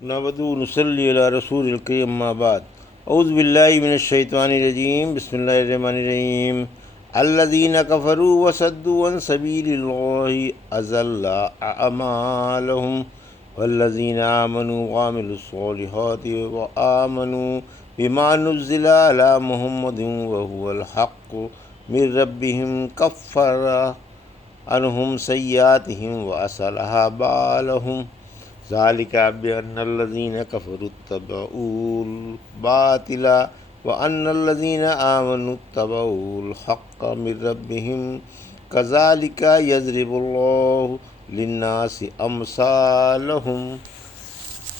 نعبد و نصلی علی رسول الکریم اما بعد اعوذ باللہ من الشیطان الرجیم بسم اللہ الرحمن الرحیم الذین کفروا وصدوا عن سبیل اللہ اضل اعمالهم والذین آمنوا وعملوا الصالحات وآمنوا بما نزل علی محمد وهو الحق من ربهم کفر عنہم سیئاتہم وأصلح بالہم ذالک بأن الذین کفروا اتبعوا الباطل وأن الذین آمنوا اتبعوا الحق من ربهم کذالک یضرب اللہ للناس امثالهم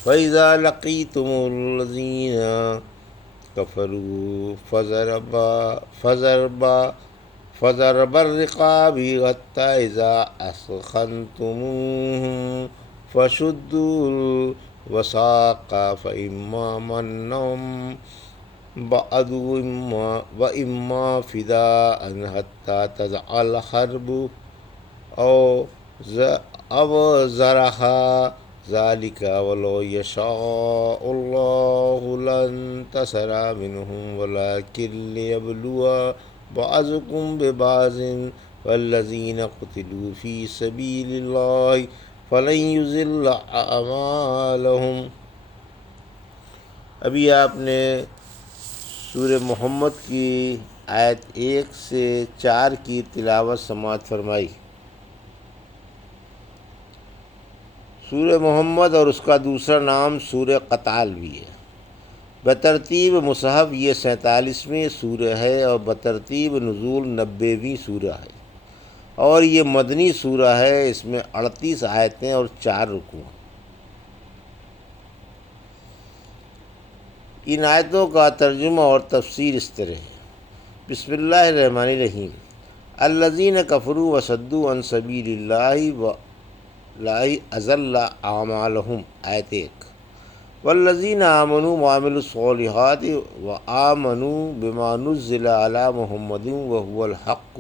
فإذا لقیتم الذین کفروا فضرب الرقاب حتى إذا أثخنتموهم فشدوا الوثاق فإما منا بعد وإما فداء حتى تضع الحرب أو زرها ذلك ولو يشاء الله لانتصر منهم ولكن ليبلو بعضكم ببعض والذين قتلوا في سبيل الله فلن يضل أعمالهم۔ ابھی آپ نے سورہ محمد کی آیت 1 سے 4 کی تلاوت سماعت فرمائی۔ سورہ محمد اور اس کا دوسرا نام سورہ قتال بھی ہے۔ بترتیب مصحف یہ 47ویں سورہ ہے اور بترتیب نزول 90ویں سورہ ہے، اور یہ مدنی سورہ ہے۔ اس میں 38 آیتیں اور 4 رکوع۔ ان آیتوں کا ترجمہ اور تفسیر اس طرح ہے۔ بسم اللہ الرحمن الرحیم۔ الذین کفروا وصدوا عن سبیل اللہ اضل اعمالهم، آیت 1۔ والذین آمنوا وعملوا الصالحات وآمنوا بما نزل علی محمد وهو الحق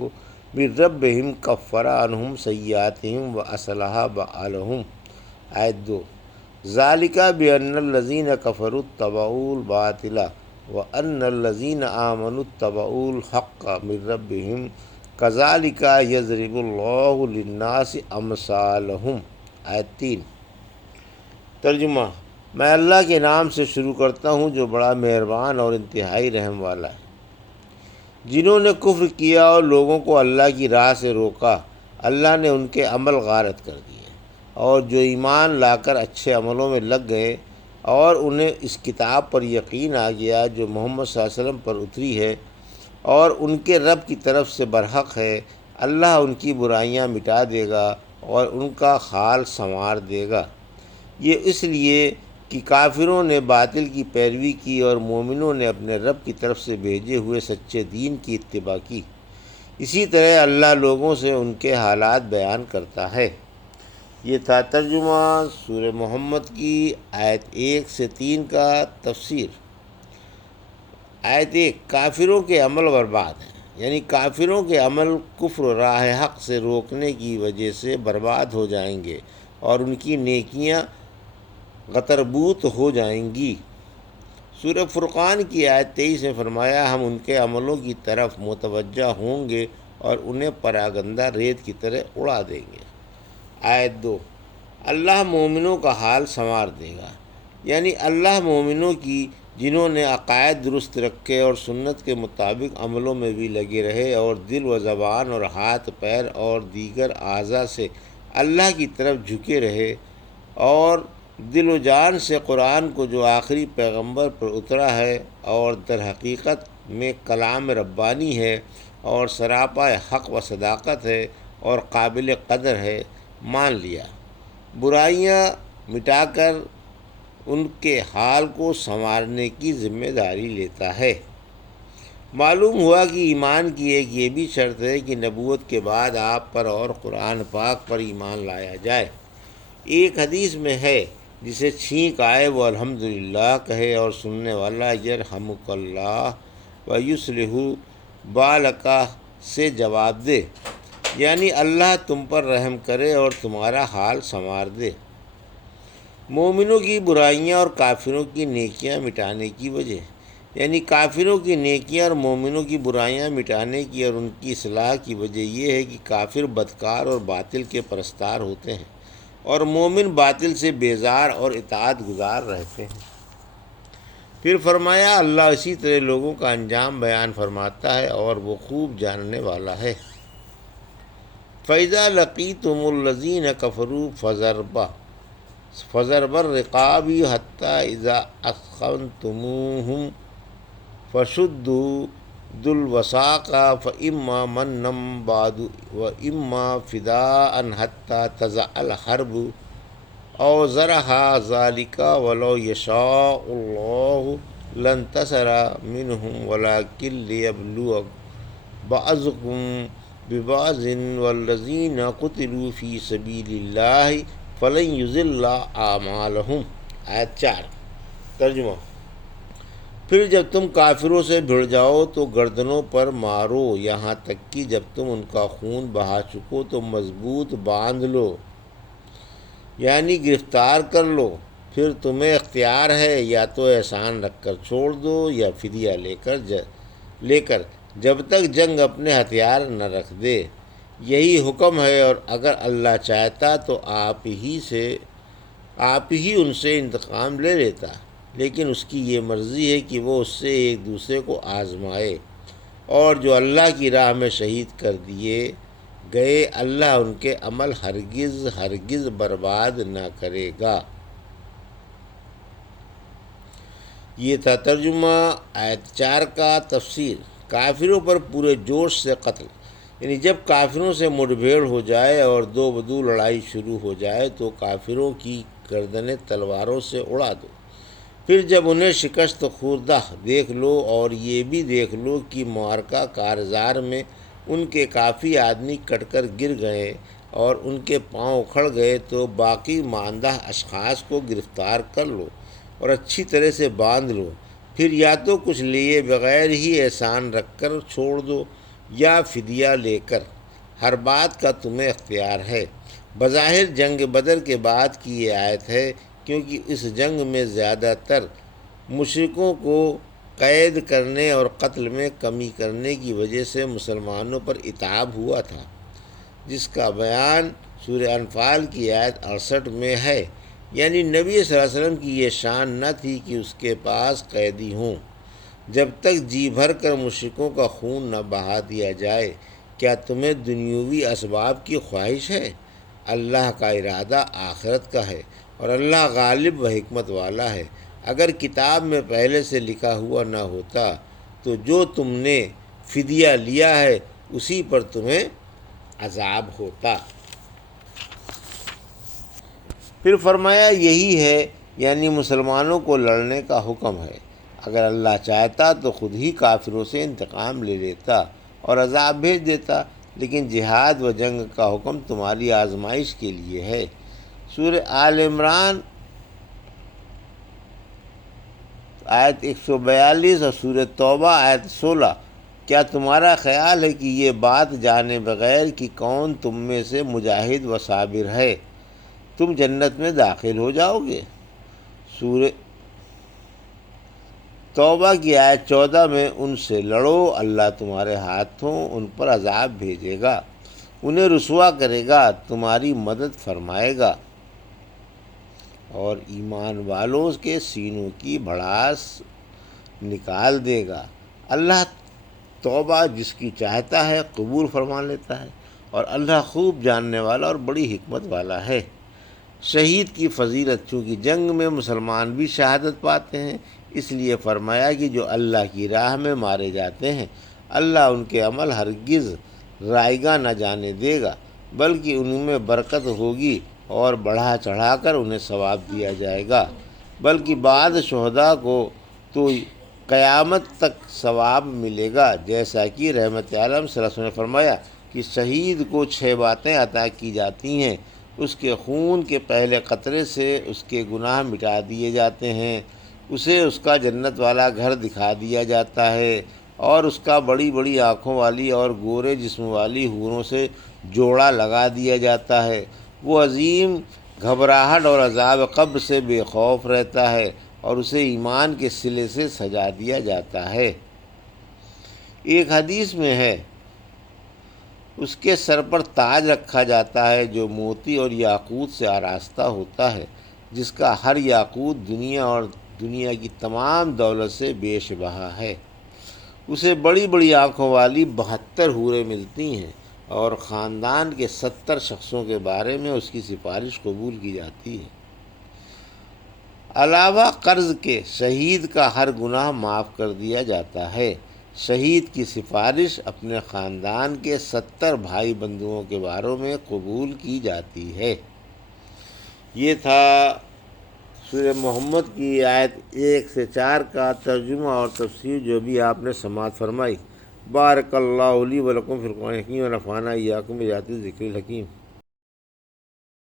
من ربهم کفر عنہم سیئاتہم وأصلح بالہم، آیت 2۔ ذالک بأن الذین کفروا اتبعوا الباطل وأن الذین آمنوا اتبعوا الحق من ربهم کذالک یضرب اللہ للناس امثالہم، آیت 3۔ ترجمہ۔ میں اللہ کے نام سے شروع کرتا ہوں جو بڑا مہربان اور انتہائی رحم والا ہے۔ جنہوں نے کفر کیا اور لوگوں کو اللہ کی راہ سے روکا، اللہ نے ان کے عمل غارت کر دیے، اور جو ایمان لا کر اچھے عملوں میں لگ گئے اور انہیں اس کتاب پر یقین آ گیا جو محمد صلی اللہ علیہ وسلم پر اتری ہے اور ان کے رب کی طرف سے برحق ہے، اللہ ان کی برائیاں مٹا دے گا اور ان کا حال سنوار دے گا۔ یہ اس لیے کہ کافروں نے باطل کی پیروی کی اور مومنوں نے اپنے رب کی طرف سے بھیجے ہوئے سچے دین کی اتباع کی۔ اسی طرح اللہ لوگوں سے ان کے حالات بیان کرتا ہے۔ یہ تھا ترجمہ سورہ محمد کی آیت 1 سے 3 کا تفسیر۔ آیت 1۔ کافروں کے عمل برباد ہیں، یعنی کافروں کے عمل کفر و راہ حق سے روکنے کی وجہ سے برباد ہو جائیں گے اور ان کی نیکیاں غتربوت ہو جائیں گی۔ سورہ فرقان کی آیت 23 میں فرمایا ہم ان کے عملوں کی طرف متوجہ ہوں گے اور انہیں پراگندہ ریت کی طرح اڑا دیں گے۔ آیت 2۔ اللہ مومنوں کا حال سنوار دے گا، یعنی اللہ مومنوں کی جنہوں نے عقائد درست رکھے اور سنت کے مطابق عملوں میں بھی لگے رہے اور دل و زبان اور ہاتھ پیر اور دیگر اعضاء سے اللہ کی طرف جھکے رہے اور دل و جان سے قرآن کو جو آخری پیغمبر پر اترا ہے اور در حقیقت میں کلام ربانی ہے اور سراپا حق و صداقت ہے اور قابل قدر ہے، مان لیا، برائیاں مٹا کر ان کے حال کو سنوارنے کی ذمہ داری لیتا ہے۔ معلوم ہوا کہ ایمان کی ایک یہ بھی شرط ہے کہ نبوت کے بعد آپ پر اور قرآن پاک پر ایمان لایا جائے۔ ایک حدیث میں ہے جسے چھینک آئے وہ الحمدللہ کہے اور سننے والا یرحمک اللہ و یصلح بالک سے جواب دے، یعنی اللہ تم پر رحم کرے اور تمہارا حال سنوار دے۔ مومنوں کی برائیاں اور کافروں کی نیکیاں مٹانے کی وجہ، یعنی کافروں کی نیکیاں اور مومنوں کی برائیاں مٹانے کی اور ان کی اصلاح کی وجہ یہ ہے کہ کافر بدکار اور باطل کے پرستار ہوتے ہیں اور مومن باطل سے بیزار اور اطاعت گزار رہتے ہیں۔ پھر فرمایا اللہ اسی طرح لوگوں کا انجام بیان فرماتا ہے اور وہ خوب جاننے والا ہے۔ فَإِذَا لَقِيتُمُ الَّذِينَ كَفَرُوا فَضَرْبَ الرِّقَابِ حَتَّى إِذَا أَثْخَنْتُمُوهُمْ فَشُدُّوا الْوَثَاقَ فَإِمَّا مَنًّا بَعْدُ وَإِمَّا فِدَاءً حَتَّى تَضِعَ الْحَرْبُ أَوْزَرَهَا ذَلِكَ وَلَوْ يَشَاءُ اللَّهُ لَانتَصَرَ مِنْهُمْ وَلَكِنْ لِيَبْلُوَ بَعْضَكُمْ بِبَعْضٍ وَالَّذِينَ قُتِلُوا فِي سَبِيلِ اللَّهِ فَلَنْ يُضِلَّ أَعْمَالَهُمْ۔ آیت 4 ترجمہ۔ پھر جب تم کافروں سے بھڑ جاؤ تو گردنوں پر مارو یہاں تک کہ جب تم ان کا خون بہا چکو تو مضبوط باندھ لو، یعنی گرفتار کر لو۔ پھر تمہیں اختیار ہے یا تو احسان رکھ کر چھوڑ دو یا فدیہ لے کر جب تک جنگ اپنے ہتھیار نہ رکھ دے، یہی حکم ہے، اور اگر اللہ چاہتا تو آپ ہی ان سے انتقام لے لیتا، لیکن اس کی یہ مرضی ہے کہ وہ اس سے ایک دوسرے کو آزمائے، اور جو اللہ کی راہ میں شہید کر دیے گئے اللہ ان کے عمل ہرگز برباد نہ کرے گا۔ یہ تھا ترجمہ آیت 4 کا۔ تفسیر۔ کافروں پر پورے جوش سے قتل، یعنی جب کافروں سے مڈبھیڑ ہو جائے اور دو بدو لڑائی شروع ہو جائے تو کافروں کی گردنیں تلواروں سے اڑا دو۔ پھر جب انہیں شکست خوردہ دیکھ لو اور یہ بھی دیکھ لو کہ معرکہ کارزار میں ان کے کافی آدمی کٹ کر گر گئے اور ان کے پاؤں اکھڑ گئے تو باقی ماندہ اشخاص کو گرفتار کر لو اور اچھی طرح سے باندھ لو۔ پھر یا تو کچھ لیے بغیر ہی احسان رکھ کر چھوڑ دو یا فدیہ لے کر، ہر بات کا تمہیں اختیار ہے۔ بظاہر جنگ بدر کے بعد کی یہ آیت ہے، کیونکہ اس جنگ میں زیادہ تر مشرکوں کو قید کرنے اور قتل میں کمی کرنے کی وجہ سے مسلمانوں پر عتاب ہوا تھا، جس کا بیان سورہ انفال کی آیت 68 میں ہے۔ یعنی نبی صلی اللہ علیہ وسلم کی یہ شان نہ تھی کہ اس کے پاس قیدی ہوں جب تک جی بھر کر مشرکوں کا خون نہ بہا دیا جائے۔ کیا تمہیں دنیاوی اسباب کی خواہش ہے؟ اللہ کا ارادہ آخرت کا ہے اور اللہ غالب و حکمت والا ہے۔ اگر کتاب میں پہلے سے لکھا ہوا نہ ہوتا تو جو تم نے فدیہ لیا ہے اسی پر تمہیں عذاب ہوتا۔ پھر فرمایا یہی ہے، یعنی مسلمانوں کو لڑنے کا حکم ہے۔ اگر اللہ چاہتا تو خود ہی کافروں سے انتقام لے لیتا اور عذاب بھیج دیتا، لیکن جہاد و جنگ کا حکم تمہاری آزمائش کے لیے ہے۔ سورہ آل عمران آیت 142 اور سورہ توبہ آیت 16۔ کیا تمہارا خیال ہے کہ یہ بات جانے بغیر کہ کون تم میں سے مجاہد و صابر ہے تم جنت میں داخل ہو جاؤ گے؟ سورہ توبہ کی آیت 14 میں ان سے لڑو، اللہ تمہارے ہاتھوں ان پر عذاب بھیجے گا، انہیں رسوا کرے گا، تمہاری مدد فرمائے گا اور ایمان والوں کے سینوں کی بھڑاس نکال دے گا۔ اللہ توبہ جس کی چاہتا ہے قبول فرما لیتا ہے اور اللہ خوب جاننے والا اور بڑی حکمت والا ہے۔ شہید کی فضیلت، چونکہ جنگ میں مسلمان بھی شہادت پاتے ہیں، اس لیے فرمایا کہ جو اللہ کی راہ میں مارے جاتے ہیں اللہ ان کے عمل ہرگز رائگاں نہ جانے دے گا، بلکہ ان میں برکت ہوگی اور بڑھا چڑھا کر انہیں ثواب دیا جائے گا، بلکہ بعض شہداء کو تو قیامت تک ثواب ملے گا، جیسا کہ رحمت عالم صلی اللہ علیہ وسلم نے فرمایا کہ شہید کو 6 باتیں عطا کی جاتی ہیں، اس کے خون کے پہلے قطرے سے اس کے گناہ مٹا دیے جاتے ہیں، اسے اس کا جنت والا گھر دکھا دیا جاتا ہے، اور اس کا بڑی بڑی آنکھوں والی اور گورے جسم والی حوروں سے جوڑا لگا دیا جاتا ہے، وہ عظیم گھبراہٹ اور عذاب قبر سے بے خوف رہتا ہے اور اسے ایمان کے صلے سے سجا دیا جاتا ہے۔ ایک حدیث میں ہے اس کے سر پر تاج رکھا جاتا ہے جو موتی اور یاقوت سے آراستہ ہوتا ہے، جس کا ہر یاقوت دنیا اور دنیا کی تمام دولت سے بیش بہا ہے۔ اسے بڑی بڑی آنکھوں والی 72 حوریں ملتی ہیں اور خاندان کے 70 شخصوں کے بارے میں اس کی سفارش قبول کی جاتی ہے۔ علاوہ قرض کے شہید کا ہر گناہ معاف کر دیا جاتا ہے۔ شہید کی سفارش اپنے خاندان کے 70 بھائی بندوؤں کے بارے میں قبول کی جاتی ہے۔ یہ تھا سورہ محمد کی آیت 1 سے 4 کا ترجمہ اور تفسیر جو بھی آپ نے سماعت فرمائی۔ بارک اللہ لی و لکم فی القرآن الحکیم و نفعنی وایاکم بآیات الذکر الحکیم۔